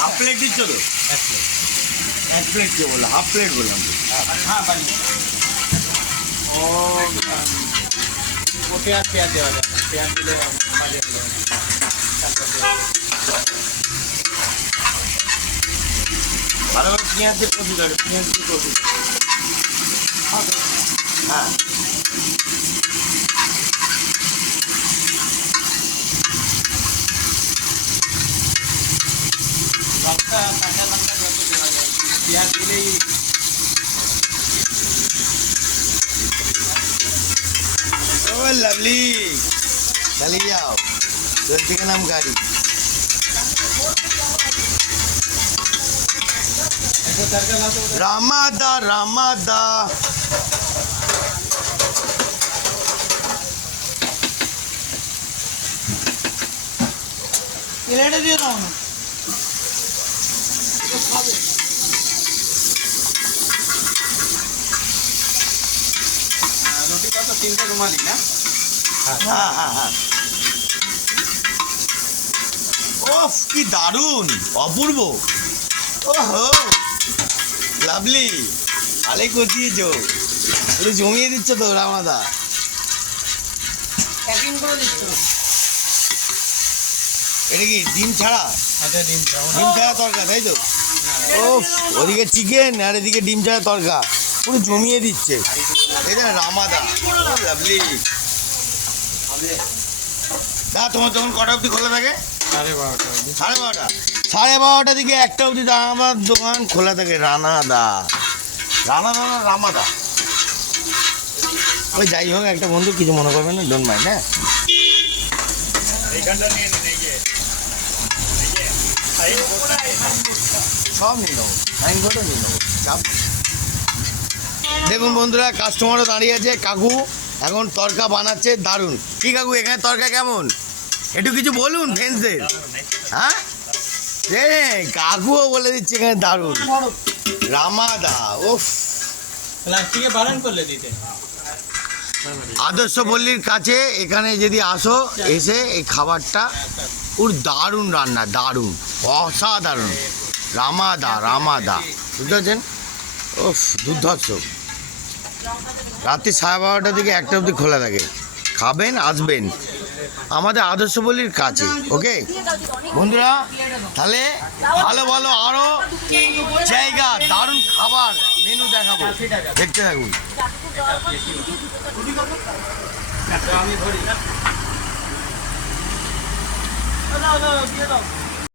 half plate দিচ্ছ তো এক প্লেট এক প্লেট কে বললাম হাফ প্লেট বললাম হ্যাঁ ও ও পেঁয়াজ পেঁয়াজ দেওয়া যাবে পেঁয়াজ দিলে ভালো ভালোভাবে পেঁয়াজ দিয়ে কষি লাগে হ্যাঁ लवली चली जाओ जल्दी का नाम गाड़ी रामादा रामादा इलेट दिया था उन्हें রুটি অপূর্ব লাভলি ভালোই কচিয়েছ একটু জমিয়ে দিচ্ছ তো রামাদা এটা কি ডিম ছাড়া আচ্ছা ডিম ছাড়া ডিম ছাড়া তাই তো ও ওদিকে চিকেন আর এদিকে ডিম ছাড়া তরকা পুরো জমিয়ে দিচ্ছে এটা রামাদা লাভলি দা তোমার যখন কটা অবধি খোলা থাকে সাড়ে বারোটা সাড়ে বারোটা সাড়ে বারোটা দিকে একটা অবধি দা আমার দোকান খোলা থাকে রানাদা রানা রানা রামাদা ওই যাই হোক একটা বন্ধু কিছু মনে করবে না ডোন্ট মাইন্ড হ্যাঁ এইখানটা নিয়ে নিন এই যে সব নিয়ে নেবো নিয়ে নেবো চাপ দেখুন বন্ধুরা কাস্টমারও দাঁড়িয়ে আছে কাকু এখন তরকা বানাচ্ছে দারুণ কি কাকু এখানে তরকা কেমন একটু কিছু বলুন ফ্রেন্ডসদের হ্যাঁ রে কাকুও বলে দিচ্ছে এখানে দারুণ রামাদা ও প্লাস্টিকে বারণ করলে দিতে আদর্শ পল্লীর কাছে এখানে যদি আসো এসে এই খাবারটা ওর দারুণ রান্না দারুণ অসাধারণ রামাদা রামাদা বুঝতে পারছেন ও দুর্ধর্ষ রাত্রি সাড়ে বারোটার দিকে একটা অবধি খোলা থাকে খাবেন আসবেন আমাদের আদর্শবলির কাছে ওকে বন্ধুরা তাহলে ভালো ভালো আরও জায়গা দারুণ খাবার মেনু দেখাবো দেখতে থাকুন আমি ধরি